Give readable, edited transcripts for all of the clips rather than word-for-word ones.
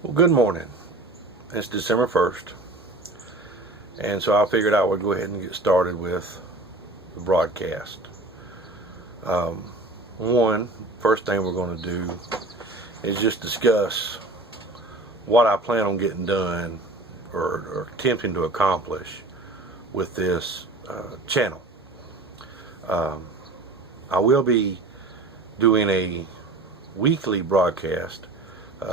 Well, good morning. It's December 1st, and so I figured I would go ahead and get started with the broadcast. Um, First thing we're going to do is just discuss what I plan on getting done or attempting to accomplish with this channel. I will be doing a weekly broadcast.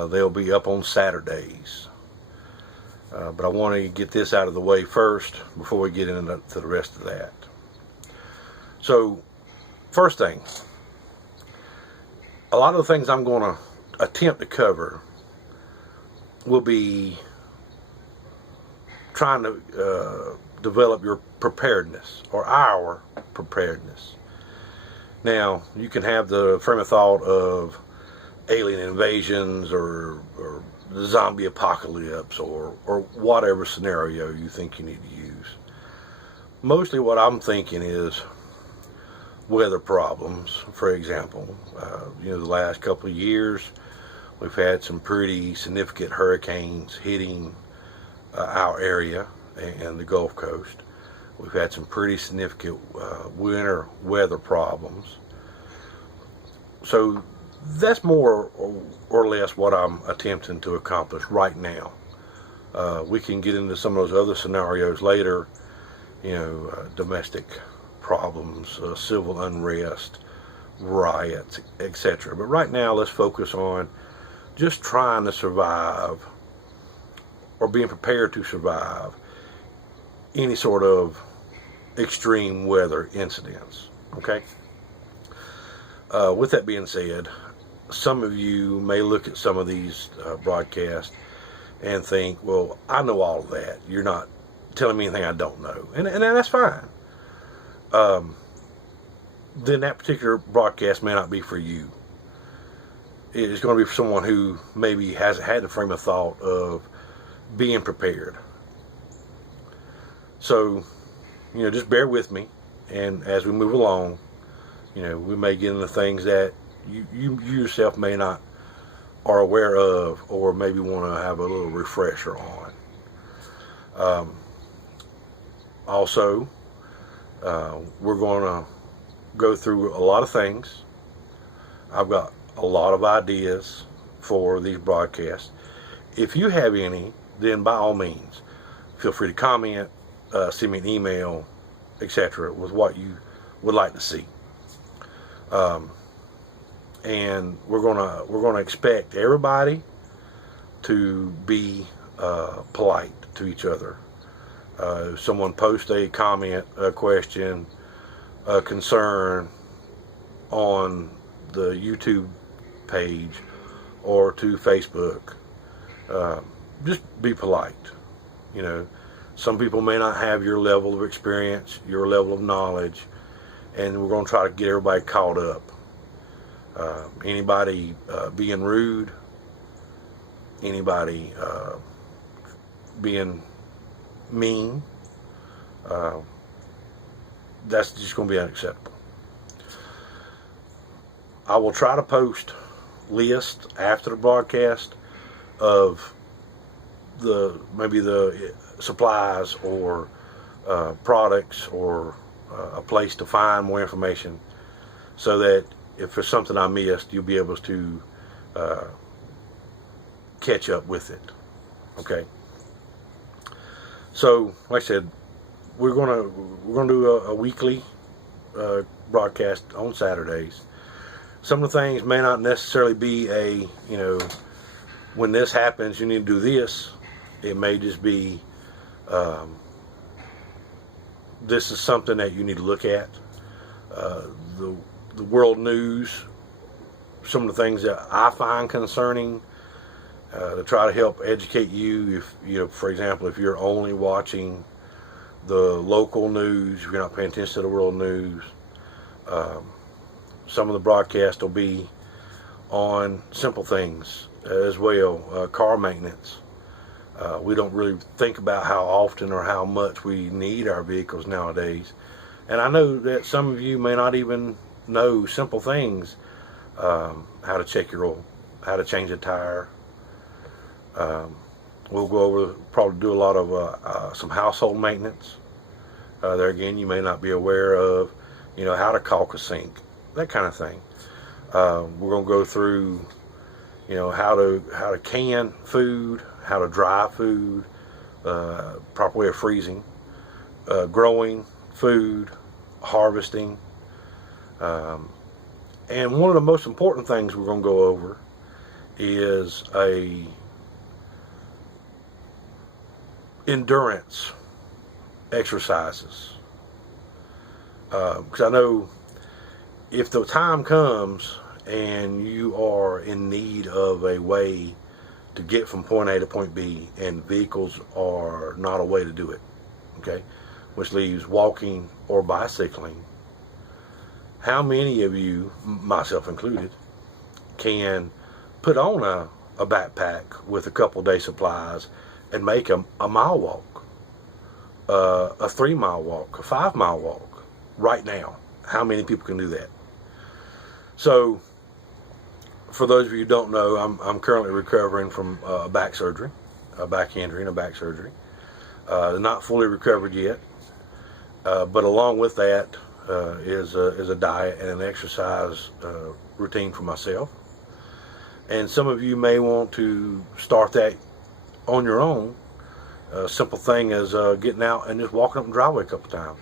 They'll be up on Saturdays. But I want to get this out of the way first before we get into the rest of that. So, first thing, a lot of the things I'm going to attempt to cover will be trying to develop your preparedness or our preparedness. Now, you can have the frame of thought of alien invasions or the zombie apocalypse or whatever scenario you think you need to use. Mostly what I'm thinking is weather problems. For example, the last couple of years we've had some pretty significant hurricanes hitting our area and the Gulf Coast. We've had some pretty significant winter weather problems. So that's more or less what I'm attempting to accomplish right now. We can get into some of those other scenarios later, domestic problems, civil unrest, riots, etc. But right now, let's focus on just trying to survive or being prepared to survive any sort of extreme weather incidents. Okay? With that being said, some of you may look at some of these broadcasts and think, well, I know all of that. You're not telling me anything I don't know. And that's fine. Then that particular broadcast may not be for you. It's going to be for someone who maybe hasn't had the frame of thought of being prepared. So, just bear with me. And as we move along, we may get into things that you yourself may not are aware of or maybe want to have a little refresher on. Also, we're going to go through a lot of things. I've got a lot of ideas for these broadcasts. If you have any, then by all means, feel free to comment, send me an email, etc. with what you would like to see. And we're gonna expect everybody to be polite to each other. If someone posts a comment, a question, a concern on the YouTube page or to Facebook, just be polite. Some people may not have your level of experience, your level of knowledge, and we're going to try to get everybody caught up. Anybody being rude, anybody being mean, that's just going to be unacceptable. I will try to post lists after the broadcast of maybe the supplies or products or a place to find more information, so that if there's something I missed, you'll be able to catch up with it. Okay. So, like I said, we're gonna do a weekly broadcast on Saturdays. Some of the things may not necessarily be when this happens, you need to do this. It may just be this is something that you need to look at. The world news, some of the things that I find concerning, to try to help educate you. If for example, if you're only watching the local news, if you're not paying attention to the world news, some of the broadcasts will be on simple things as well, car maintenance. We don't really think about how often or how much we need our vehicles nowadays. And I know that some of you may not even know simple things, how to check your oil, how to change a tire, We'll go over, probably do a lot of some household maintenance. There again, you may not be aware of, how to caulk a sink, that kind of thing. We're going to go through, how to can food, how to dry food, proper way of freezing, growing food, harvesting. And one of the most important things we're going to go over is endurance exercises. Because I know if the time comes and you are in need of a way to get from point A to point B, and vehicles are not a way to do it, okay, which leaves walking or bicycling, how many of you, myself included, can put on a backpack with a couple day supplies and make a mile walk, a 3 mile walk, a 5 mile walk right now? How many people can do that? So, for those of you who don't know, I'm currently recovering from back surgery, a back injury and a back surgery. Not fully recovered yet, but along with that is a diet and an exercise routine for myself. And some of you may want to start that on your own. A simple thing is getting out and just walking up the driveway a couple times,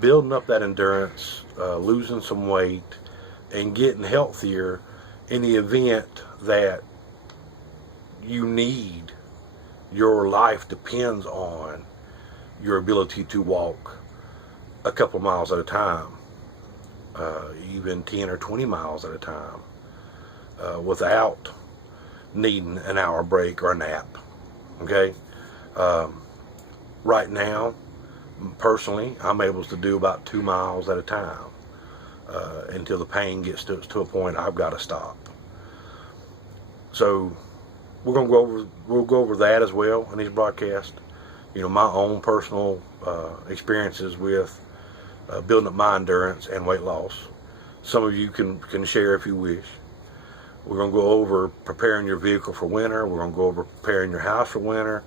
building up that endurance, losing some weight, and getting healthier in the event that your life depends on your ability to walk a couple miles at a time, even 10 or 20 miles at a time, without needing an hour break or a nap. Okay? Right now, personally, I'm able to do about 2 miles at a time until the pain gets to a point I've got to stop. So we'll go over that as well in these broadcasts. My own personal experiences with building up my endurance and weight loss. Some of you can share if you wish. We're going to go over preparing your vehicle for winter. We're going to go over preparing your house for winter.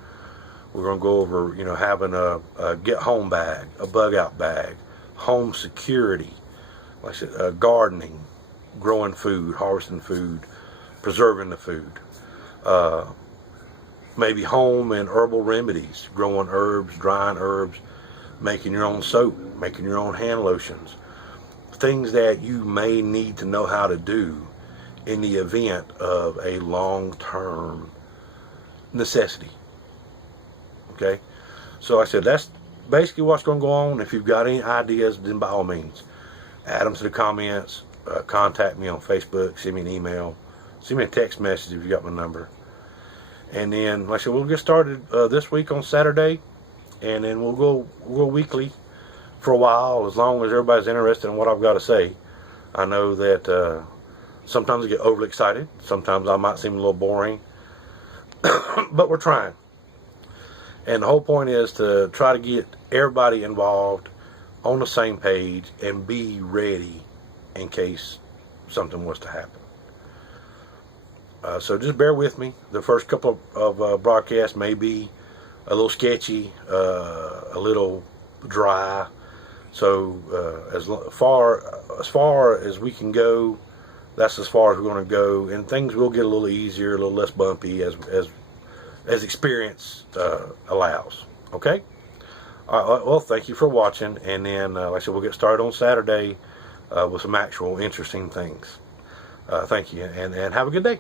We're going to go over, having a get-home bag, a bug-out bag, home security, like I said, gardening, growing food, harvesting food, preserving the food. Maybe home and herbal remedies, growing herbs, drying herbs, making your own soap, making your own hand lotions. Things that you may need to know how to do in the event of a long-term necessity. Okay? So I said, that's basically what's going to go on. If you've got any ideas, then by all means, add them to the comments, contact me on Facebook, send me an email, send me a text message if you got my number. And then, like I said, we'll get started this week on Saturday, and then we'll go weekly for a while, as long as everybody's interested in what I've got to say. I know that sometimes I get overly excited. Sometimes I might seem a little boring, but we're trying. And the whole point is to try to get everybody involved on the same page and be ready in case something was to happen. So just bear with me. The first couple of broadcasts may be a little sketchy, a little dry. So as far as we can go, that's as far as we're going to go. And things will get a little easier, a little less bumpy as experience allows. Okay? All right, well, thank you for watching. And then, like I said, we'll get started on Saturday with some actual interesting things. Thank you, and have a good day.